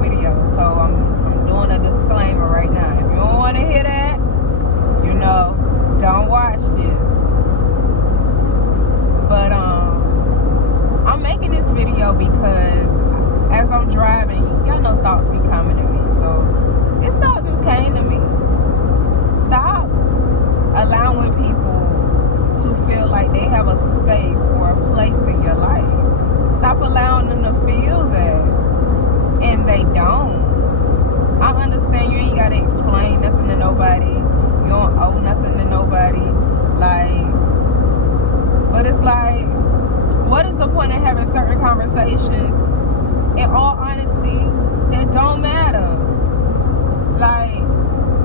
video, so I'm doing a disclaimer right now. If you don't want to hear that, don't watch this. But I'm making this video because as I'm driving, y'all know thoughts be coming to me. So this thought just came to me. Stop allowing people to feel like they have a space or a place in your life. Stop allowing them to feel that, and they don't. I understand you ain't gotta explain nothing to nobody. You don't owe nothing to nobody. But it's like, what is the point of having certain conversations, in all honesty, that don't matter? Like,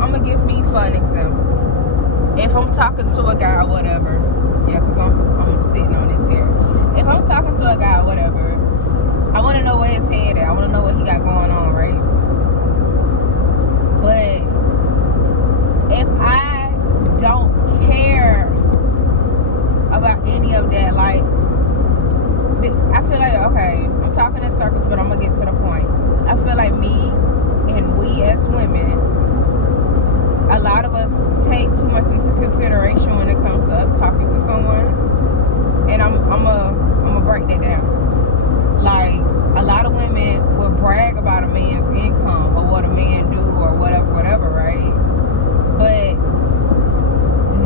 I'm gonna give me for an example. If I'm talking to a guy or whatever, because I'm sitting on his hair. If I'm talking to a guy or whatever, I want to know where his head at. I want to know what he got going on, right? But if I don't care about any of that, like, I feel like, okay, I'm talking in circles, but I'm going to get to the point. I feel like me and we as women, a lot of us take too much into consideration when it comes to us talking to someone. And I'm gonna break that down. Like, a lot of women will brag about a man's income or what a man do or whatever, right? But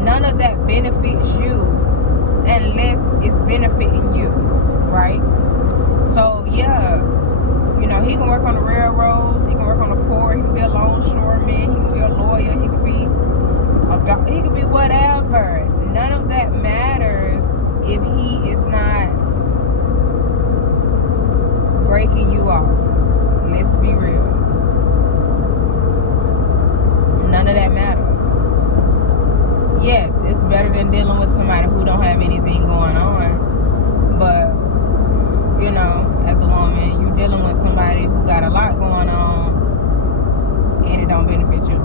none of that benefits you unless it's benefiting you, right? So yeah, he can work on the railroads, he can work on the port, he can be a longshoreman, he can be a lawyer, he can be a doctor, he can be whatever. None of that matters if he is not breaking you off. Let's be real. None of that matters. Yes, it's better than dealing with somebody who don't have anything going on. But, as a woman, you dealing with somebody who got a lot going on and it don't benefit you.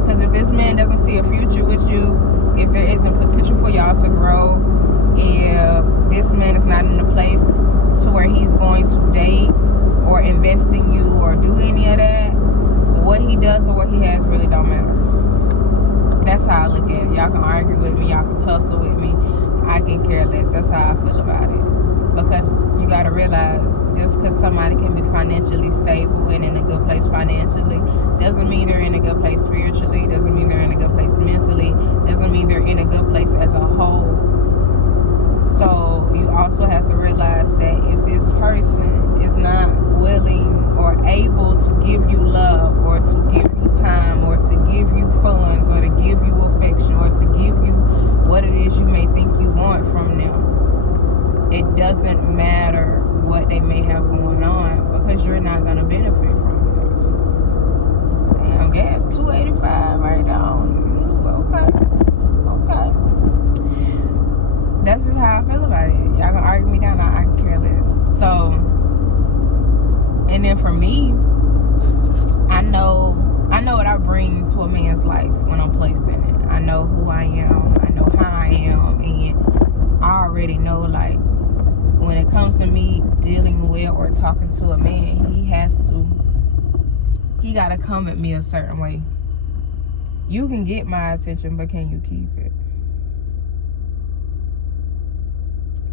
Because if this man doesn't see a future with you, if there isn't potential for y'all to grow, if this man is not in a place to where he's going to date or invest in you or do any of that, what he does or what he has really don't matter. That's how I look at it. Y'all can argue with me, y'all can tussle with me, I can care less. That's how I feel about it. Because you got to realize, just because somebody can be financially stable and in a good place financially, doesn't mean they're in a good place spiritually, doesn't mean they're in a good place mentally, doesn't mean they're in a good place as a whole. So you also have to realize that if this person is not willing or able to give you love or to give you time or to give you funds or to give you affection or to give you what it is you may think you want from them, it doesn't matter what they may have going on, because you're not going to benefit from it. Damn, gas $2.85 right now. Okay. That's just how I feel about it. Y'all gonna argue me down, I can care less. So, and then for me, I know what I bring to a man's life when I'm placed in it. I know who I am, I know how I am, and I already know, like, when it comes to me dealing with or talking to a man, he gotta come at me a certain way. You can get my attention, but can you keep it?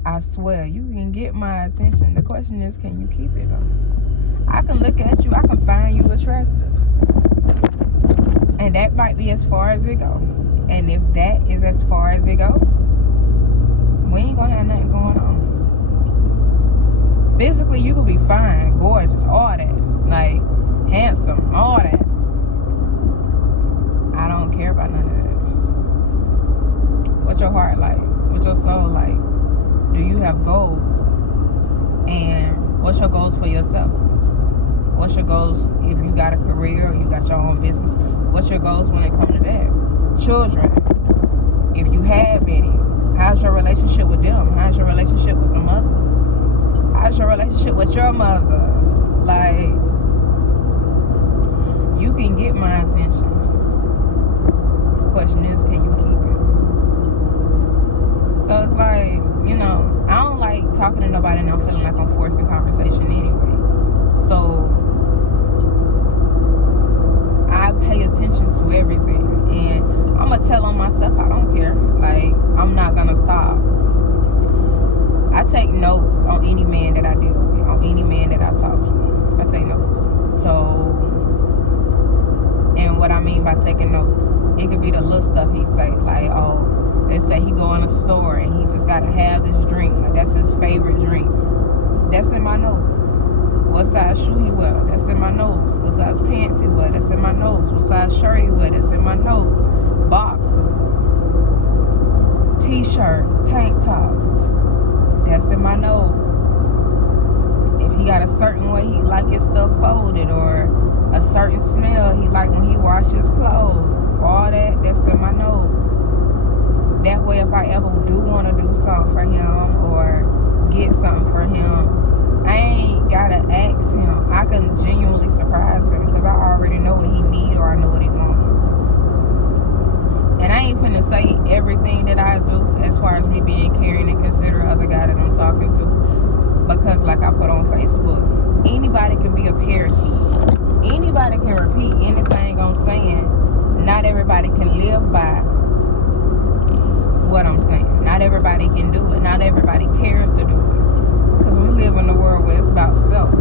I swear, you can get my attention. The question is, can you keep it though? I can look at you, I can find you attractive. And that might be as far as it go. And if that is as far as it go, we ain't gonna have nothing going on. Physically, you could be fine, gorgeous, all that. Like, handsome, all that. I don't care about none of that. What's your heart like? What's your soul like? Do you have goals? And what's your goals for yourself? What's your goals if you got a career or you got your own business? What's your goals when it comes to that? Children, if you have any, how's your relationship with them? How's your relationship with the mothers? How's your relationship with your mother? Like, you can get my attention. The question is, can you keep it? So it's like, I don't like talking to nobody and I'm feeling like I'm forcing conversation anyway. not taking notes. It could be the little stuff he say, like, oh, let's say he go in a store and he just gotta have this drink, like that's his favorite drink. That's in my notes. What size shoe he wear? That's in my notes. What size pants he wear? That's in my notes. What size shirt he wear? That's in my notes. Boxes, t-shirts, tank tops. That's in my notes. If he got a certain way he like his stuff folded, or a certain smell he like when he washes clothes, all that's in my notes. That way, if I ever do want to do something for him or get something for him, I ain't gotta ask him. I can genuinely surprise him because I already know what he need, or I know what he want. And I ain't finna say everything that I do as far as me being caring and considerate of the guy that I'm talking to, because like I put on Facebook, anybody can be a parakeet. Anybody can repeat anything I'm saying. Not everybody can live by what I'm saying. Not everybody can do it. Not everybody cares to do it. Because we live in a world where it's about self.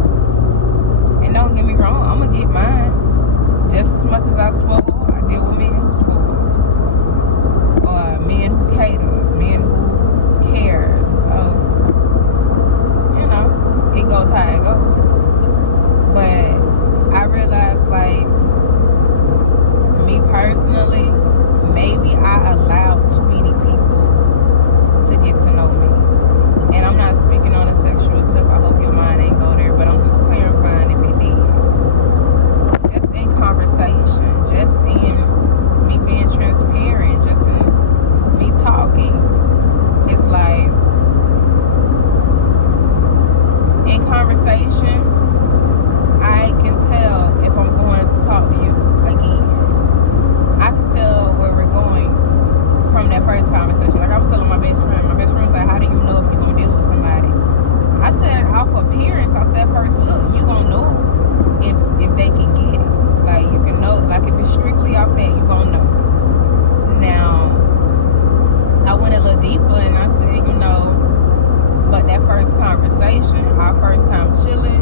And don't get me wrong, I'm going to get mine. Just as much as I spoil, I deal with men who spoil. Or men who cater. Men who care. So, you know, it goes how it goes. But I realized, like, me personally, maybe I allowed too many people to get to know me. And I'm not speaking on a sexual tip. I hope your mind ain't go there, but I'm just clarifying if it did. Just in conversation, just in me being transparent, just in me talking. It's like, in conversation, I can tell if I'm going to talk to you again. I can tell where we're going from that first conversation. Like I was telling my best friend was like, how do you know if you're going to deal with somebody? I said, off appearance, off that first look, you going to know if they can get it. Like, you can know, like if it's strictly off that, you going to know. Now, I went a little deeper and I said, you know, but that first conversation, our first time chilling,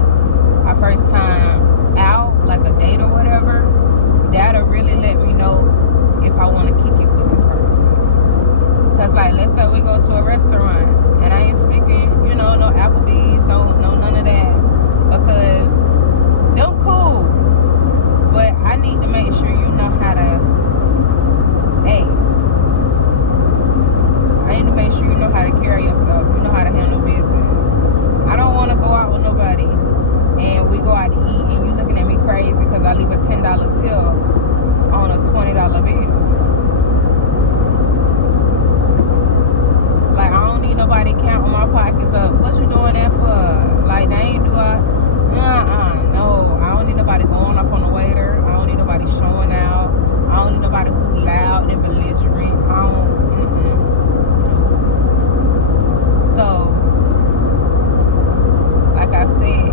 our first time out, like a date or whatever, that'll really let me know if I want to kick it with this person. Because, like, let's say we go to a restaurant, and I ain't speaking, you know, no Applebee's, no none of that, because they're cool, but I need to make sure you know how to, I need to make sure you know how to carry yourself, you know how to handle business. I don't want to go out with nobody and we go out to eat and you looking at me crazy because I leave a $10 tip on a $20 bill. Like, I don't need nobody counting my pockets up. What you doing that for? Like, they ain't do no. I don't need nobody going up on the waiter. I don't need nobody showing out. I don't need nobody who's loud and belligerent. I don't. So, like I said,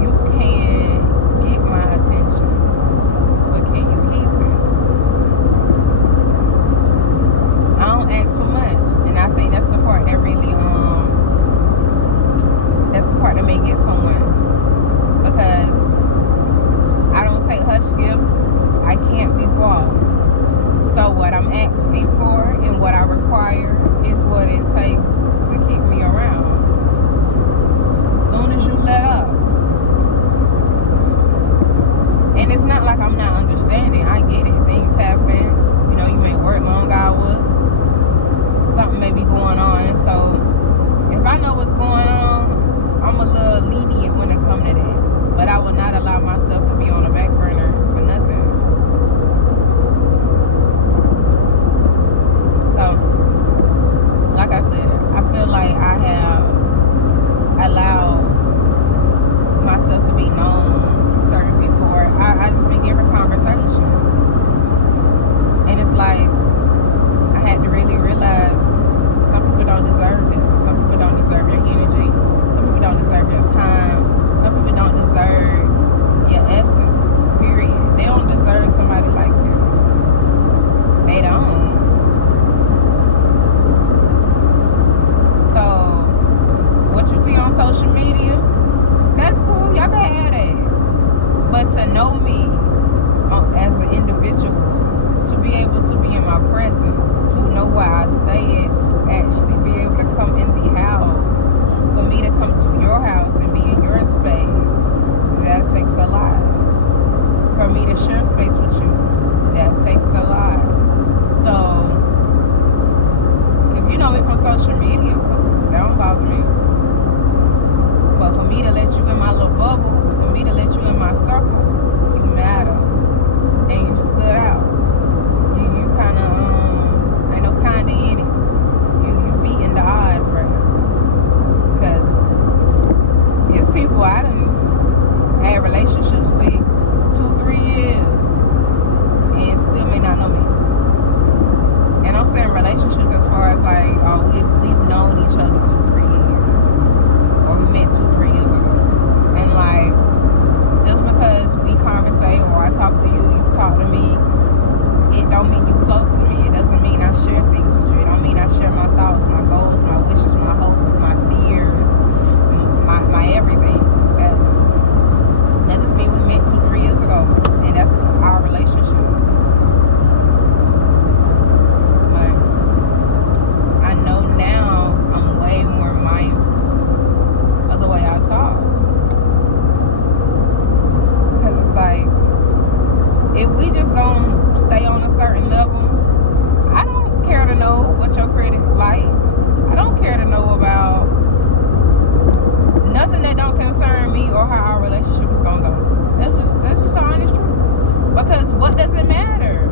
you can get my attention, but can you keep it? I don't ask for much, and I think that's the part that really, that's the part that may get someone, because I don't take hush gifts. I can't be bought. So what I'm asking for and what I require is what it takes to keep me around. As soon as you let up, and it's not like I'm not understanding. I get it. Things happen. You know, you may work long hours. Something may be going on. So if I know what's going on, I'm a little lenient when it comes to share space with you. That takes a lot. So, if you know me from social media, cool. That don't bother me. But for me to let you in my little bubble, for me to let you in my circle, you matter. And you stood out. You kind of, ain't no kinda in it. You beating the odds right now. Because it's people I done had relationships with 2-3 years and still may not know me. And I'm saying relationships as far as like, oh, we've known each other 2-3 years. Or we met 2-3 years ago. And like, just because we conversate or I talk to you, you talk to me, it don't mean you close to me. It doesn't mean I share things with you. It don't mean I share my thoughts, my goals, my wishes, my hopes, my fears, my everything. That just means we met 2-3 years ago. And that's our relationship. But I know now I'm way more mindful of the way I talk. Because it's like, if we just gonna stay on a certain level, I don't care to know what your credit like. I don't care to know about nothing that don't concern me or how our relationship is gonna go. That's just the honest truth. Because what does it matter?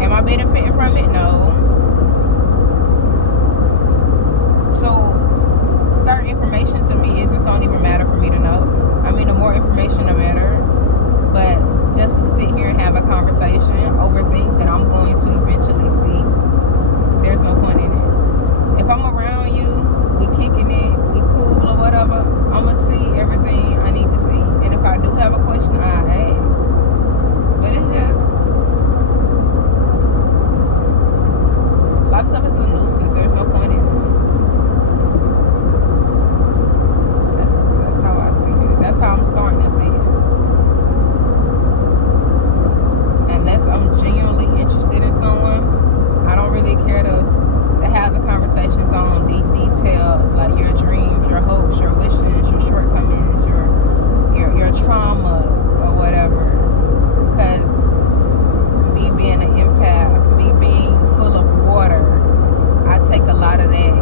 Am I benefiting from it? No. So certain information to me, it just don't even matter for me to know. I mean, the more information, the better. But just to sit here and have a conversation over things that I'm going to eventually see, there's no point in it. If I'm around you, we kicking it, we cool or whatever, I'm going to see everything I need to see. And if I do have a question, I ask. But it's just, a lot of stuff is a nuisance. There's no point in it. That's how I see it. That's how I'm starting to see it. Unless I'm genuinely interested in someone, I don't really care to have the conversations on deep details like your dreams, your hopes, your wishes, your shortcomings, your traumas or whatever. Because me being an empath, me being full of water, I take a lot of that